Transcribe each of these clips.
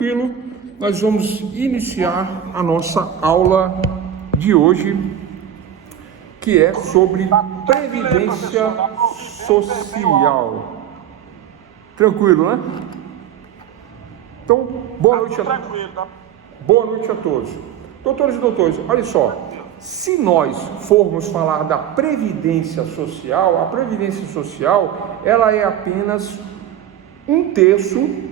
Tranquilo? Nós vamos iniciar a nossa aula de hoje, que é sobre previdência social. Tranquilo, né? Então, boa noite a todos. Doutores e doutores, olha só, se nós formos falar da previdência social, a previdência social, ela é apenas um terço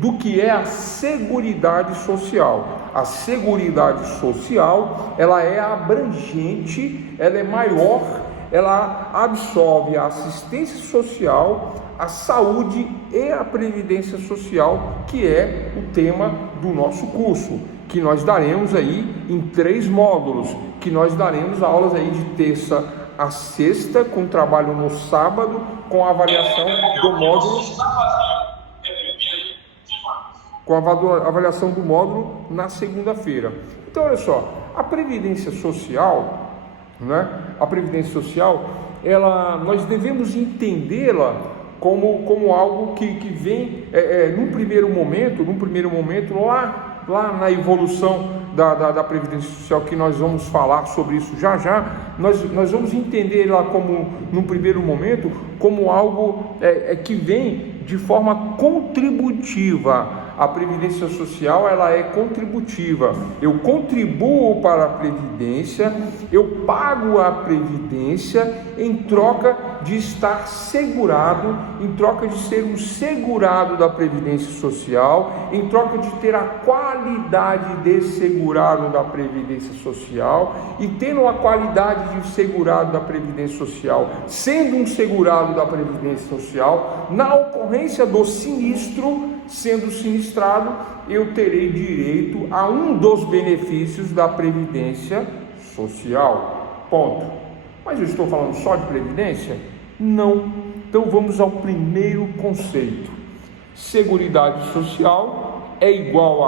do que é a Seguridade Social. A Seguridade Social, ela é abrangente, ela é maior, ela absorve a assistência social, a saúde e a previdência social, que é o tema do nosso curso, que nós daremos aí em 3 módulos, que nós daremos aulas aí de terça a sexta, com trabalho no sábado, com a avaliação do módulo, na segunda-feira. Então, olha só, a previdência social, né? A previdência social, nós devemos entendê-la como algo que vem num primeiro momento, lá na evolução da previdência social, que nós vamos falar sobre isso já, nós vamos entender ela num primeiro momento, como algo que vem de forma contributiva. A previdência social, ela é contributiva. Eu contribuo para a previdência, eu pago a previdência em troca de estar segurado, em troca de ser um segurado da previdência social, em troca de ter a qualidade de segurado da previdência social, e tendo a qualidade de segurado da previdência social, sendo um segurado da previdência social, na ocorrência do sinistro, sendo sinistrado, eu terei direito a um dos benefícios da previdência social. Ponto. Mas eu estou falando só de previdência? Não. Então vamos ao primeiro conceito. Seguridade social é igual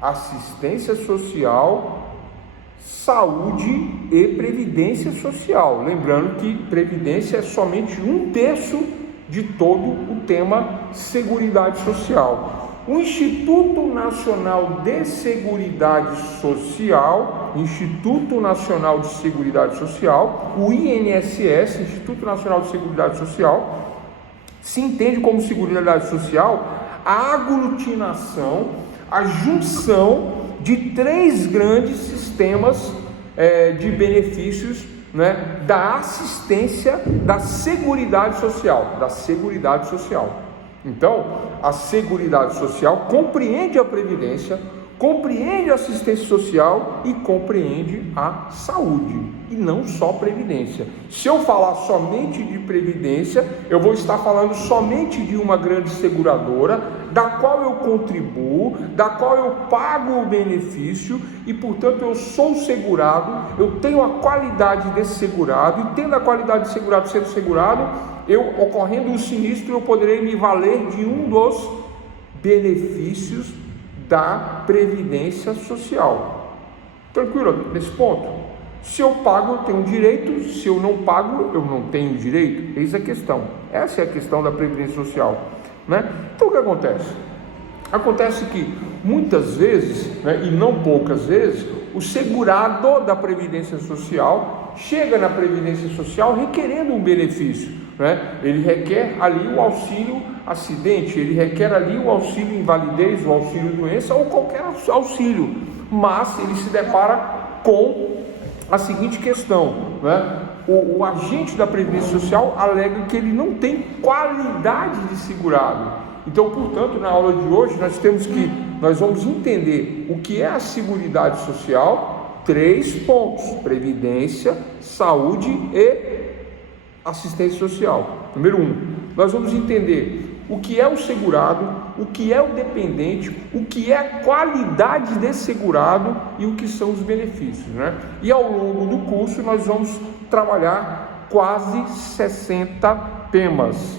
a assistência social, saúde e previdência social. Lembrando que previdência é somente um terço de todo o tema Seguridade Social. O Instituto Nacional de Seguridade Social, o INSS, Instituto Nacional de Seguridade Social, se entende como Seguridade Social a aglutinação, a junção de 3 grandes sistemas de benefícios, né, da assistência da Seguridade Social, Então, a Seguridade Social compreende a previdência, compreende a assistência social e compreende a saúde, e não só previdência. Se eu falar somente de previdência, eu vou estar falando somente de uma grande seguradora, da qual eu contribuo, da qual eu pago o benefício, e portanto eu sou segurado, eu tenho a qualidade de segurado, e tendo a qualidade de segurado, sendo segurado, ocorrendo um sinistro, eu poderei me valer de um dos benefícios da previdência social. Tranquilo nesse ponto? Se eu pago, eu tenho direito; se eu não pago, eu não tenho direito. Eis a questão. Essa é a questão da previdência social, né? Então o que acontece? Acontece que muitas vezes, né, e não poucas vezes, o segurado da previdência social chega na previdência social requerendo um benefício, né? Ele requer ali o auxílio acidente, ele requer ali o auxílio invalidez, o auxílio doença ou qualquer auxílio, mas ele se depara com a seguinte questão, né? O agente da previdência social alega que ele não tem qualidade de segurado. Então, portanto, na aula de hoje nós vamos entender o que é a Seguridade Social, 3 pontos: previdência, saúde e assistência social. Número 1, nós vamos entender o que é o segurado, o que é o dependente, o que é a qualidade de segurado e o que são os benefícios, né? E ao longo do curso nós vamos trabalhar quase 60 temas.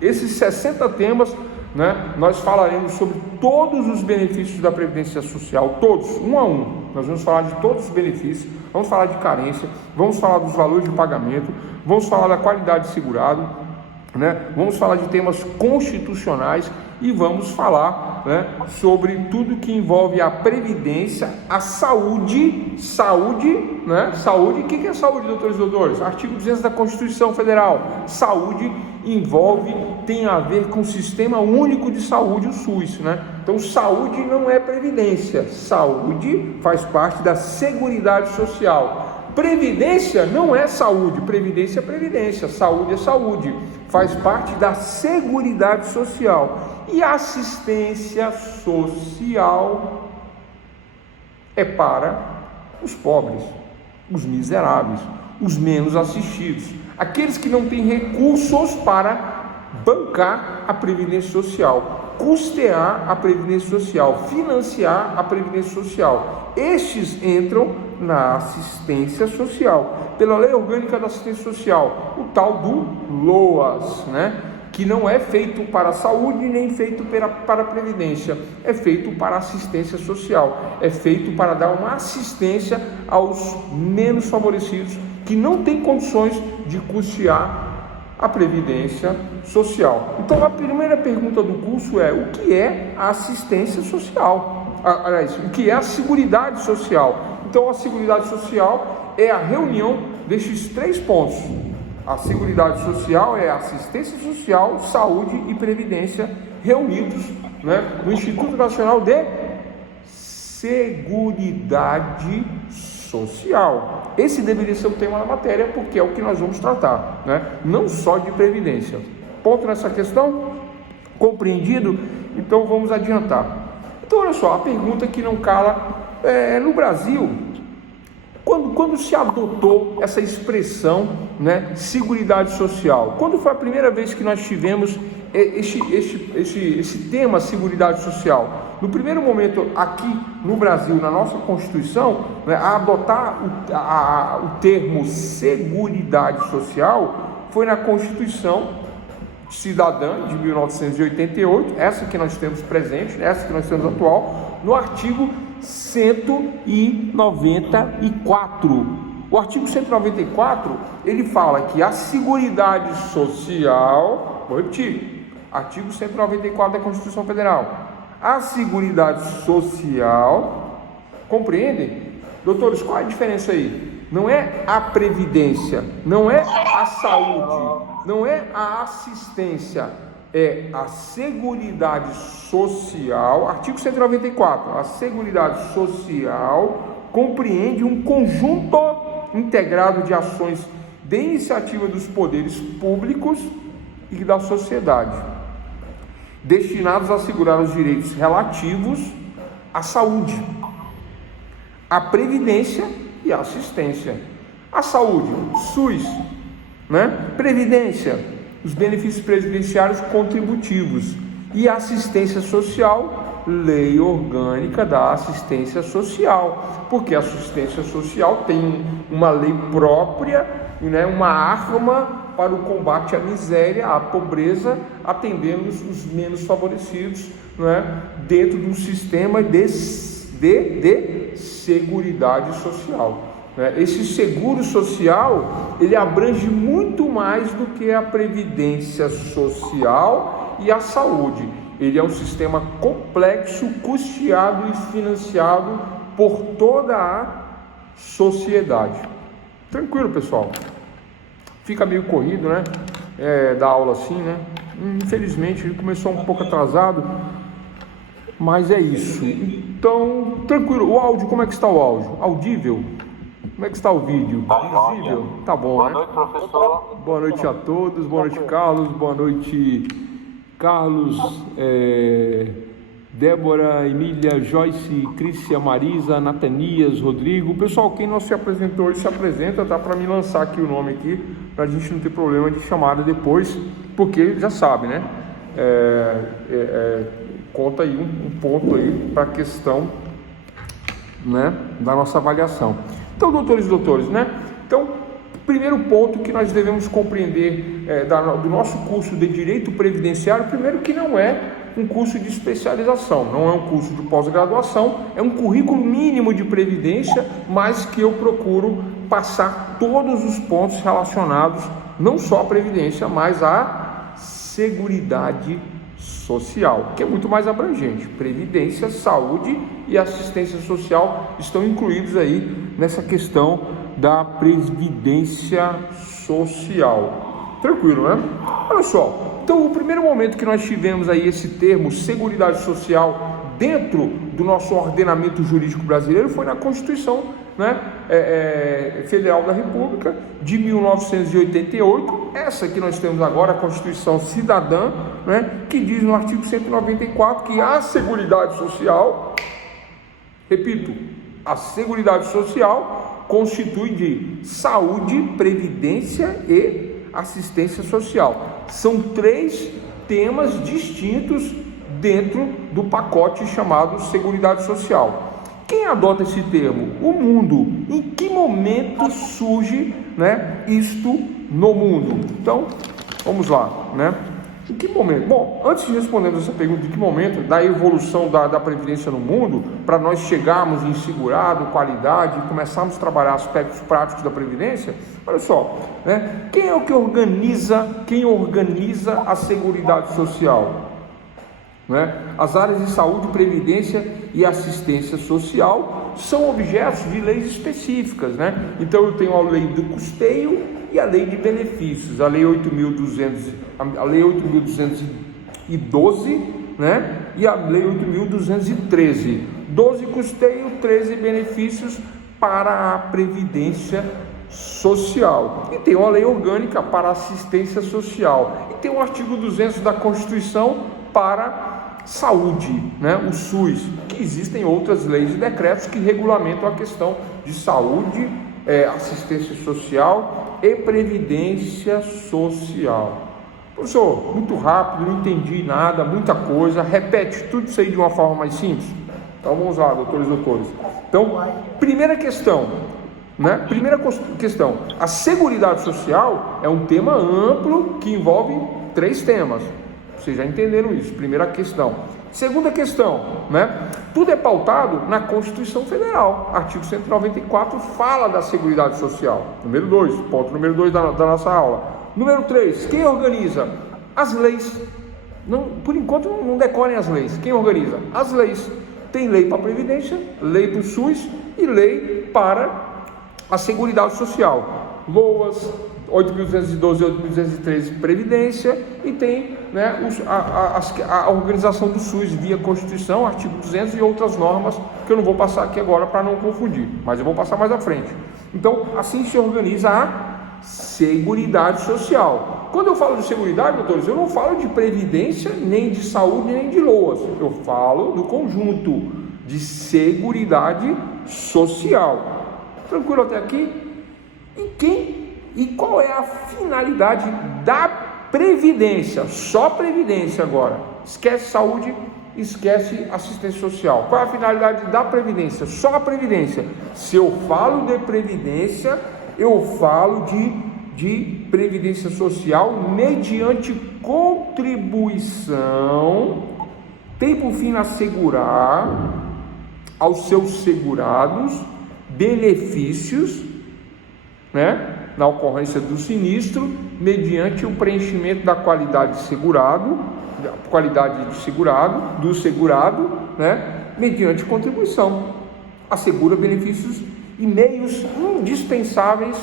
Esses 60 temas, né, nós falaremos sobre todos os benefícios da Previdência Social, todos, um a um. Nós vamos falar de todos os benefícios, vamos falar de carência, vamos falar dos valores de pagamento, vamos falar da qualidade de segurado, né? Vamos falar de temas constitucionais e vamos falar, né, sobre tudo que envolve a previdência, a saúde, né? Saúde, o que é saúde, doutores e doutores? Artigo 200 da Constituição Federal. Saúde tem a ver com o Sistema Único de Saúde, o SUS, né? Então, saúde não é previdência, saúde faz parte da Seguridade Social. Previdência não é saúde, previdência é previdência, saúde é saúde, faz parte da Seguridade Social. E assistência social é para os pobres, os miseráveis, os menos assistidos, aqueles que não têm recursos para bancar a Previdência Social, custear a Previdência Social, financiar a Previdência Social. Estes entram na assistência social, pela Lei Orgânica da Assistência Social, o tal do LOAS, né? Que não é feito para a saúde nem feito para a previdência, é feito para a assistência social, é feito para dar uma assistência aos menos favorecidos que não têm condições de custear a previdência social. Então, a primeira pergunta do curso é: o que é a assistência social? Aliás, o que é a Seguridade Social? Então, a Seguridade Social é a reunião destes 3 pontos. A Seguridade Social é a assistência social, saúde e previdência reunidos, né, no Instituto Nacional de Seguridade Social. Esse deveria ser o tema da matéria, porque é o que nós vamos tratar, né? Não só de previdência. Ponto nessa questão? Compreendido? Então vamos adiantar. Então olha só, a pergunta que não cala no Brasil, quando se adotou essa expressão, né, Seguridade Social? Quando foi a primeira vez que nós tivemos esse tema Seguridade Social? No primeiro momento, aqui no Brasil, na nossa Constituição, né, a adotar o termo Seguridade Social foi na Constituição Cidadã de 1988, essa que nós temos presente, essa que nós temos atual, no artigo 194. O artigo 194, ele fala que a Seguridade Social, vou repetir, artigo 194 da Constituição Federal, a Seguridade Social, compreendem? Doutores, qual é a diferença aí? Não é a previdência, não é a saúde, não é a assistência, é a Seguridade Social. Artigo 194, a Seguridade Social compreende um conjunto integrado de ações de iniciativa dos poderes públicos e da sociedade, destinados a assegurar os direitos relativos à saúde, à previdência e à assistência. A saúde, SUS, né? Previdência, os benefícios previdenciários contributivos, e a assistência social, Lei Orgânica da Assistência Social, porque a assistência social tem uma lei própria, né? Uma arma para o combate à miséria, à pobreza, atendendo os menos favorecidos, né, dentro de um sistema de seguridade social. Né? Esse seguro social, ele abrange muito mais do que a previdência social e a saúde. Ele é um sistema complexo, custeado e financiado por toda a sociedade. Tranquilo, pessoal? Fica meio corrido, né? Da aula assim, né? Infelizmente, ele começou um pouco atrasado, mas é isso. Então, tranquilo. O áudio, como é que está o áudio? Audível? Como é que está o vídeo? Visível? Tá bom, boa, né? Boa noite, professor. Boa noite a todos. Boa noite, Carlos. Boa noite, Carlos, Débora, Emília, Joyce, Crícia, Marisa, Natanias, Rodrigo. Pessoal, quem não se apresentou hoje se apresenta, tá? Para me lançar aqui o nome aqui, para a gente não ter problema de chamada depois, porque já sabe, né? Conta aí um ponto aí para a questão, né, da nossa avaliação. Então, doutores e doutores, né? Então, primeiro ponto que nós devemos compreender do nosso curso de Direito Previdenciário, primeiro que não é um curso de especialização, não é um curso de pós-graduação, é um currículo mínimo de previdência, mas que eu procuro passar todos os pontos relacionados não só à previdência, mas à Seguridade Social, que é muito mais abrangente. Previdência, saúde e assistência social estão incluídos aí nessa questão da previdência social. Tranquilo, né? Olha só, então o primeiro momento que nós tivemos aí esse termo Seguridade Social dentro do nosso ordenamento jurídico brasileiro foi na Constituição, né, Federal da República de 1988, essa que nós temos agora, a Constituição Cidadã, né, que diz no artigo 194 que a Seguridade Social, repito, a Seguridade Social constitui de saúde, previdência e assistência social. São três temas distintos dentro do pacote chamado Seguridade Social. Quem adota esse termo? O mundo. Em que momento surge, né, isto no mundo? Então, vamos lá, né? Em que momento? Bom, antes de respondermos essa pergunta, de que momento da evolução da Previdência no mundo, para nós chegarmos em segurado, qualidade, e começarmos a trabalhar aspectos práticos da Previdência, olha só, né? Quem é o que organiza a Seguridade Social? Né? As áreas de saúde, previdência e assistência social são objetos de leis específicas, né? Então eu tenho a lei do custeio e a lei de benefícios, a lei 8.212, né? E a lei 8.213, 12 custeio, 13 benefícios para a previdência social, e tem uma lei orgânica para a assistência social, e tem um artigo 200 da Constituição para saúde, né, o SUS, que existem outras leis e decretos que regulamentam a questão de saúde, assistência social e previdência social. Professor, muito rápido, não entendi nada, muita coisa, repete tudo isso aí de uma forma mais simples. Então vamos lá, doutores e doutores. Então, primeira questão, né? A Seguridade Social é um tema amplo que envolve três temas. Vocês já entenderam isso, primeira questão. Segunda questão, né? Tudo é pautado na Constituição Federal. Artigo 194 fala da Seguridade Social. Número 2, ponto número 2 da nossa aula. Número 3, quem organiza? As leis. Não, por enquanto não decorem as leis. Quem organiza? As leis. Tem lei para a Previdência, lei para o SUS e lei para a Seguridade Social. LOAS, 8.212 e 8.213 Previdência, e tem, né, a organização do SUS via Constituição, artigo 200 e outras normas que eu não vou passar aqui agora para não confundir, mas eu vou passar mais à frente. Então, assim se organiza a Seguridade Social. Quando eu falo de Seguridade, doutores, eu não falo de Previdência, nem de Saúde, nem de LOAS, eu falo do conjunto de Seguridade Social. Tranquilo até aqui? E qual é a finalidade da Previdência? Só Previdência agora. Esquece saúde, esquece assistência social. Qual é a finalidade da Previdência? Só a Previdência. Se eu falo de Previdência, eu falo de Previdência Social mediante contribuição, tem por fim assegurar aos seus segurados benefícios, né, na ocorrência do sinistro, mediante o preenchimento da qualidade de segurado, do segurado, né, mediante contribuição. Assegura benefícios e meios indispensáveis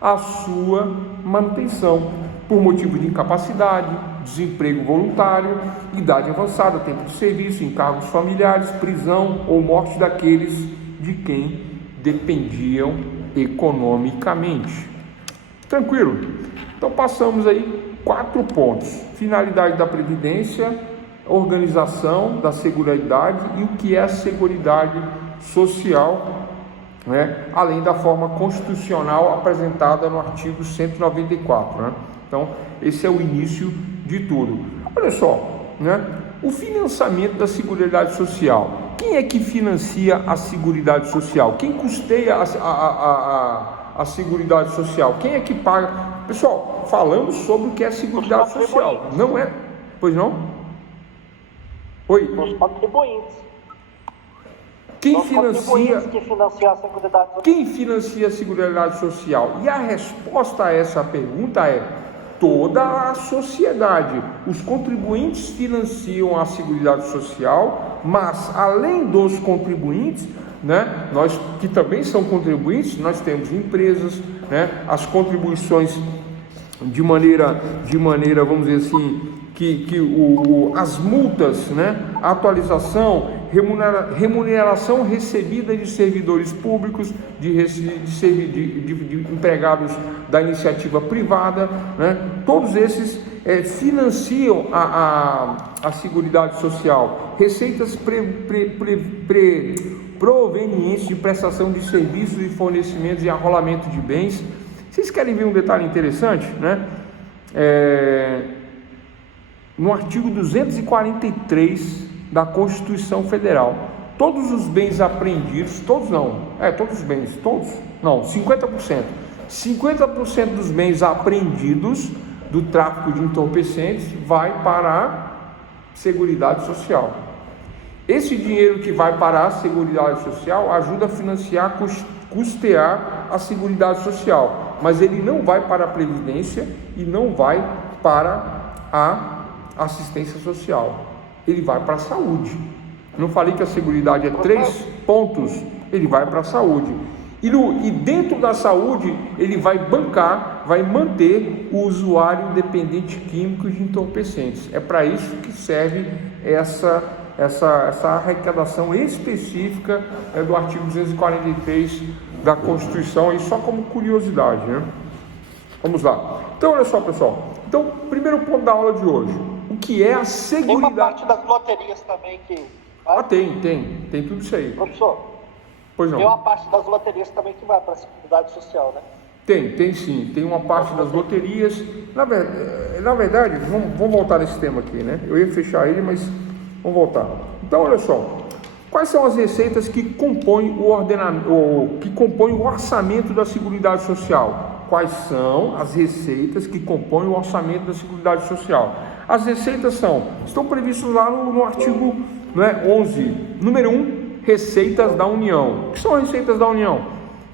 à sua manutenção, por motivo de incapacidade, desemprego voluntário, idade avançada, tempo de serviço, encargos familiares, prisão ou morte daqueles de quem dependiam economicamente. Tranquilo? Então passamos aí 4 pontos: finalidade da Previdência, organização da Seguridade e o que é a Seguridade Social, né? Além da forma constitucional apresentada no artigo 194, né? Então esse é o início de tudo. Olha só, né? O financiamento da Seguridade Social. Quem é que financia a Seguridade Social? Quem custeia a Seguridade Social? Quem é que paga? Pessoal, falando sobre o que é Seguridade Social, não é? Pois não? Oi? Os contribuintes. Quem financia a Seguridade Social. Quem financia a Seguridade Social? E a resposta a essa pergunta é toda a sociedade. Os contribuintes financiam a Seguridade Social, mas além dos contribuintes, né, nós que também são contribuintes, nós temos empresas, né, as contribuições de maneira, vamos dizer assim, as multas, né, a atualização, remuneração recebida de servidores públicos, de empregados da iniciativa privada, né, todos esses financiam a Seguridade Social. Receitas provenientes de prestação de serviços e fornecimentos e arrolamento de bens. Vocês querem ver um detalhe interessante, né? No artigo 243 da Constituição Federal, todos os bens apreendidos, 50% dos bens apreendidos do tráfico de entorpecentes vai para a Seguridade Social. Esse dinheiro que vai para a Seguridade Social ajuda a financiar, custear a Seguridade Social, mas ele não vai para a Previdência e não vai para a assistência social, ele vai para a saúde. Não falei que a Seguridade é 3 pontos, ele vai para a saúde. E dentro da saúde, ele vai bancar, vai manter o usuário dependente químico de entorpecentes. É para isso que serve essa arrecadação específica do artigo 243 da Constituição, aí só como curiosidade, né? Vamos lá. Então, olha só, pessoal. Então, primeiro ponto da aula de hoje. O que é a Seguridade? Tem uma parte das loterias também que... Tem tudo isso aí. Professor, pois não. Tem uma parte das loterias também que vai para a Seguridade Social, né? Tem sim. Tem uma parte das loterias. Na verdade, vamos voltar nesse tema aqui, né? Eu ia fechar ele, mas vamos voltar. Então, olha só. Quais são as receitas que compõem o orçamento da Seguridade Social? Quais são as receitas que compõem o orçamento da Seguridade Social? As receitas estão previstas lá no artigo 11, número 1, receitas da União. O que são receitas da União?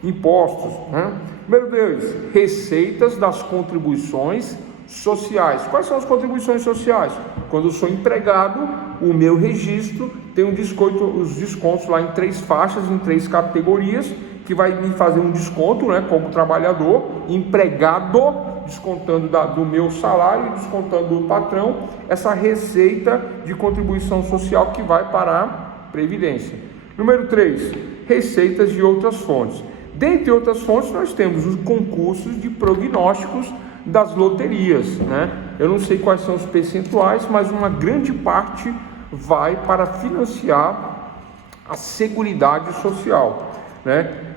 Impostos, né? Número 2, receitas das contribuições sociais. Quais são as contribuições sociais? Quando eu sou empregado, o meu registro tem os descontos lá em 3 faixas, em 3 categorias, que vai me fazer um desconto, né, como trabalhador, empregado, descontando do meu salário e descontando do patrão, essa receita de contribuição social que vai para a Previdência. Número 3, receitas de outras fontes. Dentre outras fontes, nós temos os concursos de prognósticos das loterias, né? Eu não sei quais são os percentuais, mas uma grande parte vai para financiar a Seguridade Social, né?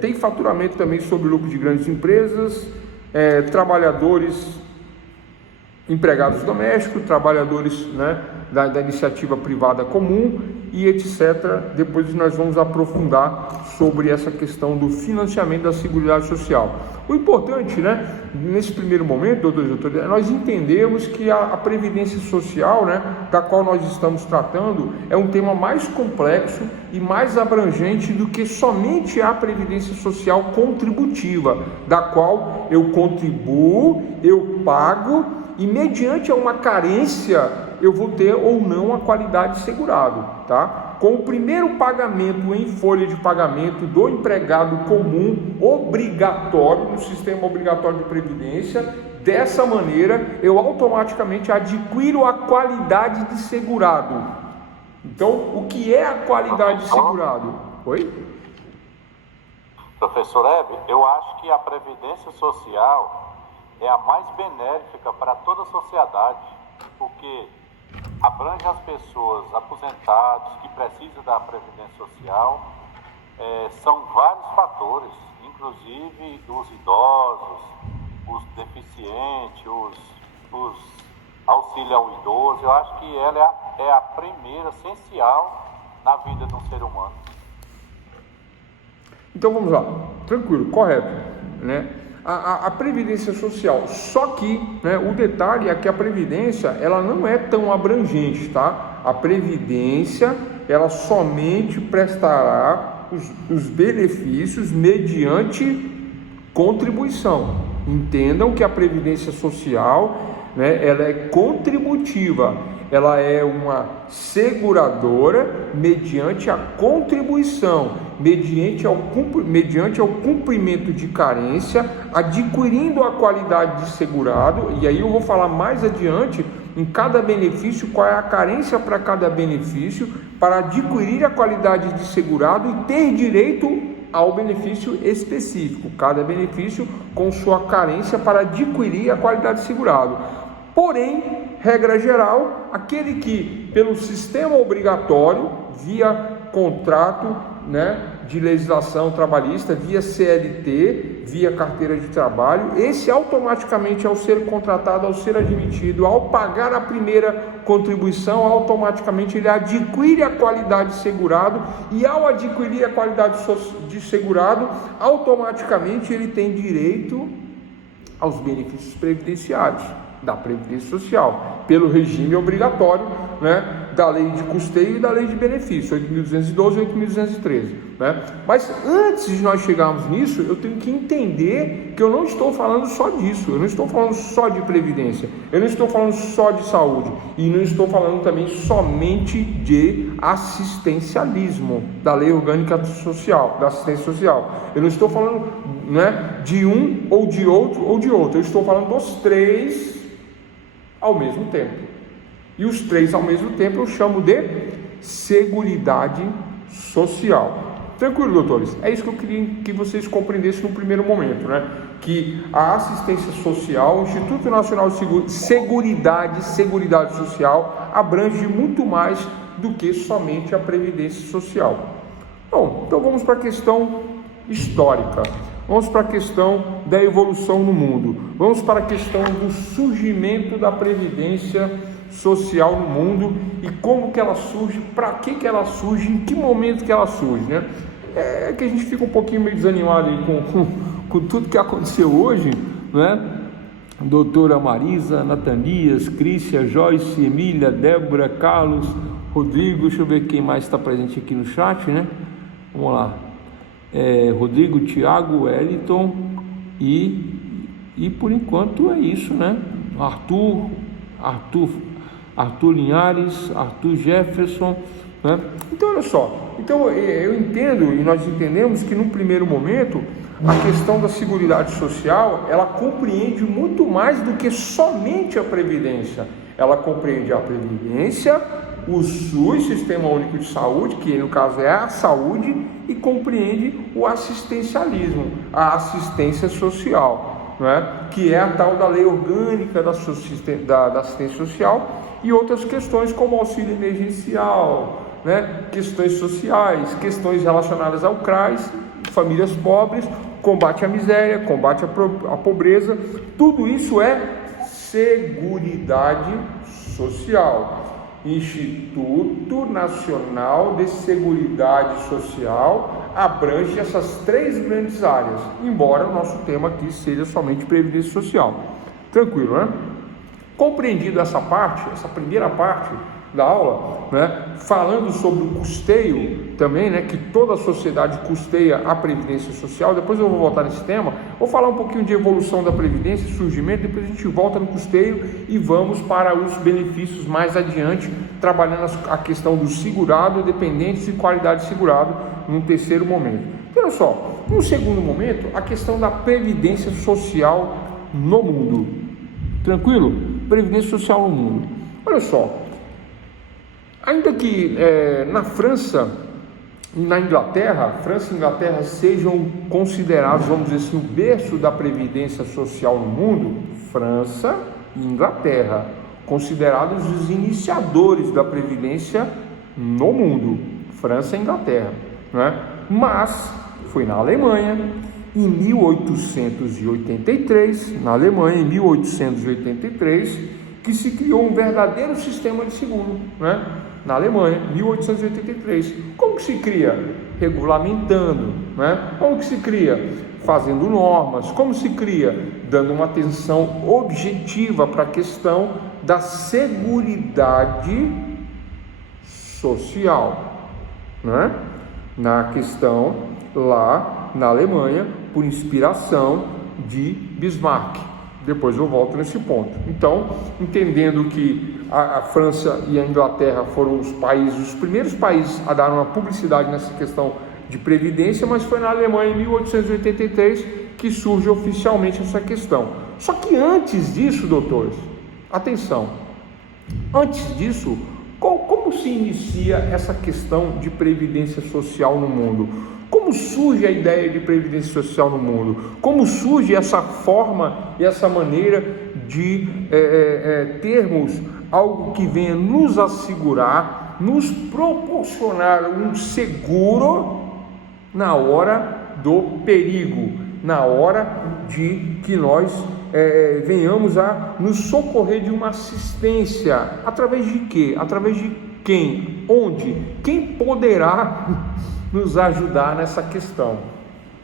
Tem faturamento também sobre lucro de grandes empresas, trabalhadores, empregados domésticos, trabalhadores, né, da iniciativa privada comum e etc. Depois nós vamos aprofundar sobre essa questão do financiamento da Seguridade Social. O importante, né, nesse primeiro momento, doutor, é nós entendemos que a Previdência Social, né, da qual nós estamos tratando, é um tema mais complexo e mais abrangente do que somente a Previdência Social contributiva, da qual eu contribuo, eu pago e mediante uma carência eu vou ter ou não a qualidade de segurado, tá? Com o primeiro pagamento em folha de pagamento do empregado comum obrigatório, no sistema obrigatório de previdência, dessa maneira eu automaticamente adquiro a qualidade de segurado. Então, o que é a qualidade de segurado? Oi? Professor Hebe, eu acho que a Previdência Social é a mais benéfica para toda a sociedade, porque abrange as pessoas aposentadas que precisam da Previdência Social. São vários fatores, inclusive os idosos, os deficientes, os auxílio ao idoso. Eu acho que ela é a primeira essencial na vida de um ser humano. Então vamos lá, tranquilo, correto, né? A Previdência Social, só que, né, o detalhe é que a Previdência, ela não é tão abrangente, tá? A Previdência, ela somente prestará os benefícios mediante contribuição. Entendam que a Previdência Social, né, ela é contributiva, ela é uma seguradora mediante a contribuição, mediante ao cumprimento de carência, adquirindo a qualidade de segurado, e aí eu vou falar mais adiante em cada benefício, qual é a carência para cada benefício, para adquirir a qualidade de segurado e ter direito ao benefício específico, cada benefício com sua carência para adquirir a qualidade de segurado. Porém, regra geral, aquele que pelo sistema obrigatório, via contrato, né, de legislação trabalhista, via CLT, via carteira de trabalho, esse automaticamente, ao ser contratado, ao ser admitido, ao pagar a primeira contribuição, automaticamente ele adquire a qualidade de segurado, e ao adquirir a qualidade de segurado, automaticamente ele tem direito aos benefícios previdenciários da Previdência Social, pelo regime obrigatório, né, da lei de custeio e da lei de benefício, 8.212 e 8.213, né? Mas antes de nós chegarmos nisso, eu tenho que entender que eu não estou falando só disso, eu não estou falando só de previdência, eu não estou falando só de saúde, e não estou falando também somente de assistencialismo, da lei orgânica social, da assistência social. Eu não estou falando, né, de um ou de outro, eu estou falando dos três ao mesmo tempo. E os três ao mesmo tempo eu chamo de Seguridade Social. Tranquilo, doutores? É isso que eu queria que vocês compreendessem no primeiro momento, né? Que a assistência social, o Instituto Nacional de Seguridade Social, abrange muito mais do que somente a Previdência Social. Bom, então vamos para a questão histórica. Vamos para a questão da evolução no mundo. Vamos para a questão do surgimento da Previdência Social no mundo e como que ela surge, para que ela surge, em que momento que ela surge, né? É que a gente fica um pouquinho meio desanimado aí com tudo que aconteceu hoje, né? Doutora Marisa, Natanias, Crícia, Joyce, Emília, Débora, Carlos, Rodrigo, deixa eu ver quem mais está presente aqui no chat, né? Vamos lá. Rodrigo, Tiago, Wellington e por enquanto é isso, né? Arthur Linhares, Arthur Jefferson, né? Então olha só, eu entendo e nós entendemos que no primeiro momento a questão da Seguridade Social, ela compreende muito mais do que somente a Previdência. Ela compreende a Previdência, o SUS, Sistema Único de Saúde, que no caso é a saúde, e compreende o assistencialismo, a assistência social, né? Que é a tal da lei orgânica da assistência social, e outras questões como auxílio emergencial, né? Questões sociais, questões relacionadas ao CRAS, famílias pobres, combate à miséria, combate à pobreza, tudo isso é Seguridade Social. Instituto Nacional de Seguridade Social abrange essas três grandes áreas, embora o nosso tema aqui seja somente Previdência Social. Tranquilo, né? Compreendido essa parte, essa primeira parte da aula, né, falando sobre o custeio também, né, que toda a sociedade custeia a Previdência Social. Depois eu vou voltar nesse tema, vou falar um pouquinho de evolução da Previdência, surgimento, depois a gente volta no custeio e vamos para os benefícios mais adiante, trabalhando a questão do segurado, dependentes e qualidade de segurado num terceiro momento. Então, olha só, no segundo momento, a questão da Previdência Social no mundo. Tranquilo? Previdência Social no mundo. Olha só, ainda que na França e na Inglaterra, França e Inglaterra sejam considerados, vamos dizer assim, o berço da Previdência Social no mundo, França e Inglaterra, considerados os iniciadores da Previdência no mundo, França e Inglaterra, né? Mas foi na Alemanha, em 1883, na Alemanha, em 1883, que se criou um verdadeiro sistema de seguro, né? Na Alemanha, 1883. Como que se cria? Regulamentando, né? Como que se cria? Fazendo normas. Como se cria? Dando uma atenção objetiva para a questão da seguridade social, né? Na questão lá na Alemanha, por inspiração de Bismarck. Depois eu volto nesse ponto. Então, entendendo que a França e a Inglaterra foram os primeiros países a dar uma publicidade nessa questão de previdência, mas foi na Alemanha em 1883 que surge oficialmente essa questão. Só que antes disso, doutores, atenção, antes disso, como se inicia essa questão de previdência social no mundo? Como surge a ideia de previdência social no mundo? Como surge essa forma e essa maneira de termos algo que venha nos assegurar, nos proporcionar um seguro na hora do perigo, na hora de que nós venhamos a nos socorrer de uma assistência? Através de quê? Através de quem? Onde? Quem poderá nos ajudar nessa questão,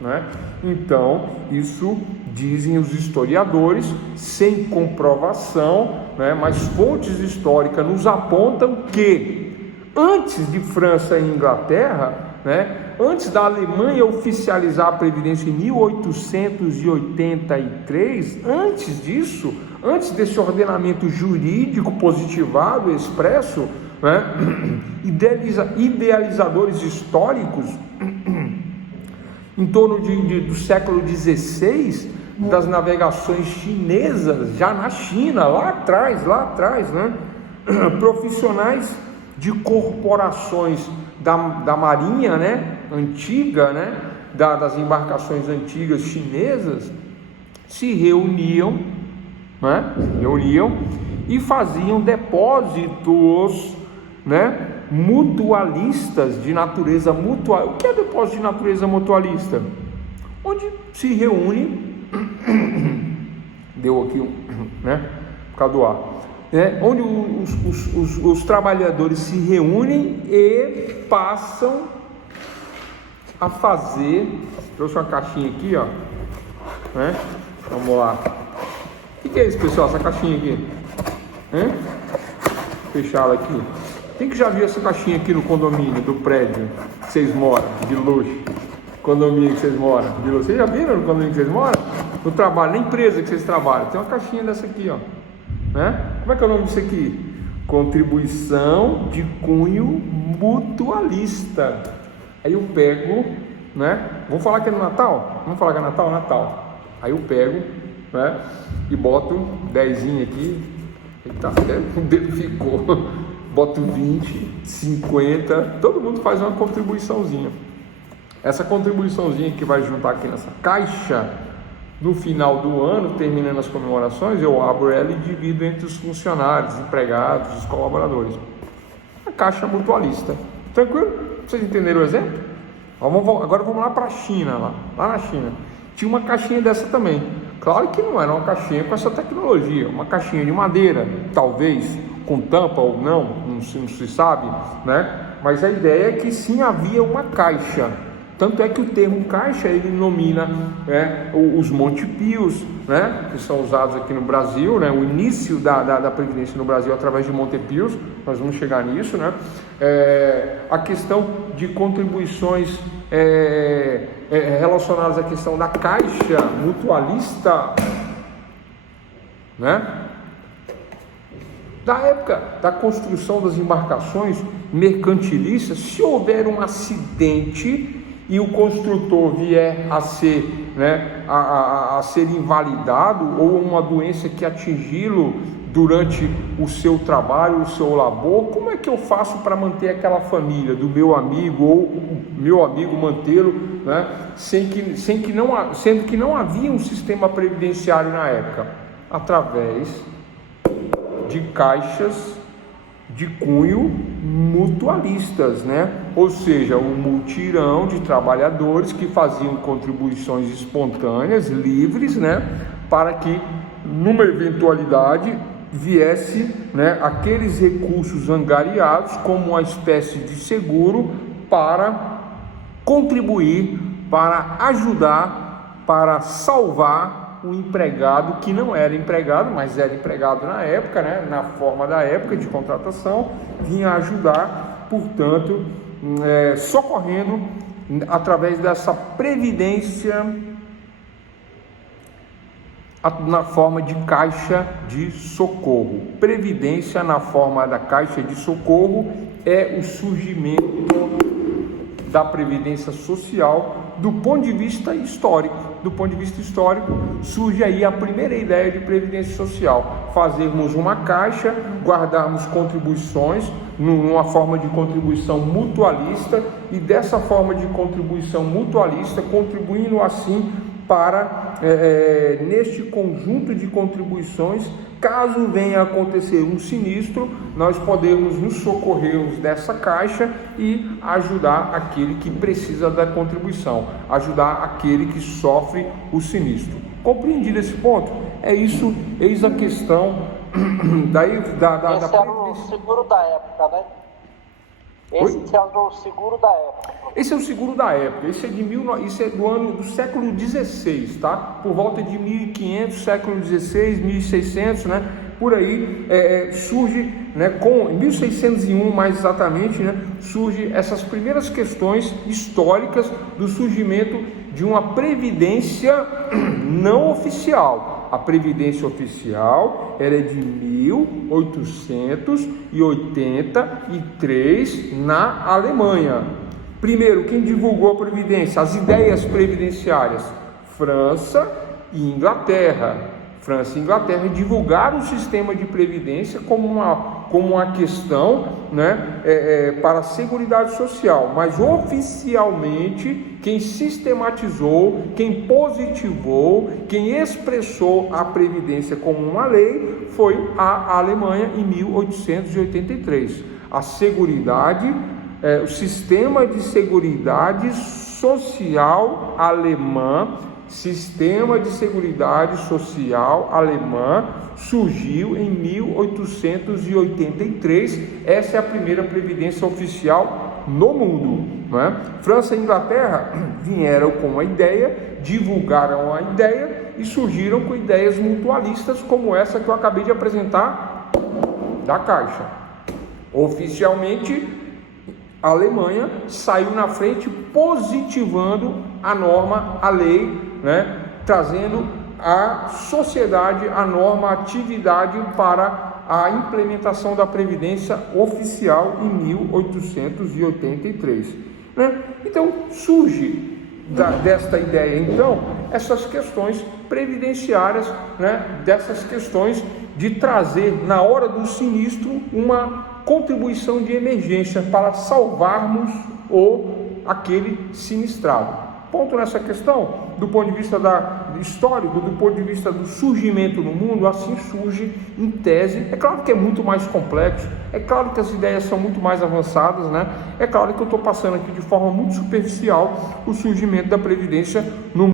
né? Então, isso dizem os historiadores, sem comprovação, né? Mas fontes históricas nos apontam que antes de França e Inglaterra, né? Antes da Alemanha oficializar a Previdência em 1883, antes disso, antes desse ordenamento jurídico positivado, expresso, né? Idealizadores históricos, em torno do século XVI, das navegações chinesas, já na China, lá atrás, né? Profissionais de corporações da marinha, né? Antiga, né? Das embarcações antigas chinesas, se reuniam, né? E faziam depósitos, né? Mutualistas de natureza mutual. O que é depósito de natureza mutualista? Onde se reúne, deu aqui, né? Por causa do ar. Onde os trabalhadores se reúnem e passam a fazer. Trouxe uma caixinha aqui, ó, né? Vamos lá. O que é isso, pessoal? Essa caixinha aqui? Vou fechar ela aqui. Quem que já viu essa caixinha aqui no condomínio do prédio que vocês moram, de luxo? Condomínio que vocês moram, de luxo. Vocês já viram no condomínio que vocês moram? No trabalho, na empresa que vocês trabalham. Tem uma caixinha dessa aqui, ó, né? Como é que é o nome disso aqui? Contribuição de cunho mutualista. Aí eu pego, né? Vamos falar que é no Natal? Vamos falar que é Natal? Natal. Aí eu pego, né? E boto 10 aqui. Eita, o dedo ficou. Boto 20, 50. Todo mundo faz uma contribuiçãozinha. Essa contribuiçãozinha que vai juntar aqui nessa caixa, no final do ano, terminando as comemorações, eu abro ela e divido entre os funcionários, empregados, os colaboradores. A caixa mutualista. Tranquilo? Vocês entenderam o exemplo? Agora vamos lá para a China, lá na China. Tinha uma caixinha dessa também. Claro que não era uma caixinha com essa tecnologia, uma caixinha de madeira, talvez com tampa ou não se sabe, né? Mas a ideia é que sim, havia uma caixa. Tanto é que o termo caixa, ele denomina, né, os Montepios, né, que são usados aqui no Brasil, né, o início da Previdência no Brasil através de Montepios, nós vamos chegar nisso, né, a questão de contribuições relacionadas à questão da caixa mutualista, né, da época da construção das embarcações mercantilistas. Se houver um acidente e o construtor vier a ser, né, a ser invalidado, ou uma doença que atingi-lo durante o seu trabalho, o seu labor, como é que eu faço para manter aquela família do meu amigo, ou o meu amigo mantê-lo, né, sendo que não havia um sistema previdenciário na época? Através de caixas de cunho mutualistas, né? Ou seja, um mutirão de trabalhadores que faziam contribuições espontâneas, livres, né? Para que, numa eventualidade, viesse, né, aqueles recursos angariados como uma espécie de seguro para contribuir, para ajudar, para salvar o empregado que não era empregado, mas era empregado na época, né, na forma da época de contratação, vinha ajudar, portanto, socorrendo através dessa previdência na forma de caixa de socorro. Previdência na forma da caixa de socorro é o surgimento da previdência social do ponto de vista histórico. Do ponto de vista histórico, surge aí a primeira ideia de previdência social: fazermos uma caixa, guardarmos contribuições numa forma de contribuição mutualista, e dessa forma de contribuição mutualista, contribuindo assim para, neste conjunto de contribuições, caso venha a acontecer um sinistro, nós podemos nos socorrermos dessa caixa e ajudar aquele que precisa da contribuição, ajudar aquele que sofre o sinistro. Compreendido esse ponto? É isso, eis a questão daí da Esse era o seguro da época, né? Esse era o seguro da época. Esse é o seguro da época. Esse é do ano do século XVI, tá? Por volta de 1500, século XVI, 1600, né? Por aí surge, né? Com 1601, mais exatamente, né? Surge essas primeiras questões históricas do surgimento de uma previdência não oficial. A previdência oficial era de 1883 na Alemanha. Primeiro, quem divulgou a previdência, as ideias previdenciárias? França e Inglaterra. França e Inglaterra divulgaram o sistema de previdência como uma questão, né, para a Seguridade Social, mas oficialmente quem sistematizou, quem positivou, quem expressou a previdência como uma lei foi a Alemanha em 1883. A Seguridade, o sistema de Seguridade Social alemã, Sistema de Seguridade Social alemã, surgiu em 1883. Essa é a primeira previdência oficial no mundo, não é? França e Inglaterra vieram com a ideia, divulgaram a ideia e surgiram com ideias mutualistas como essa que eu acabei de apresentar da Caixa. Oficialmente, a Alemanha saiu na frente positivando a norma, a lei, né, trazendo à sociedade a norma, a atividade para a implementação da Previdência oficial em 1883. Né? Então, surge desta ideia, então, essas questões previdenciárias, né, dessas questões de trazer, na hora do sinistro, uma contribuição de emergência para salvarmos aquele sinistrado. Ponto nessa questão, do ponto de vista histórico, do ponto de vista do surgimento no mundo, assim surge em tese. É claro que é muito mais complexo, é claro que as ideias são muito mais avançadas, né? É claro que eu estou passando aqui de forma muito superficial o surgimento da Previdência no mundo.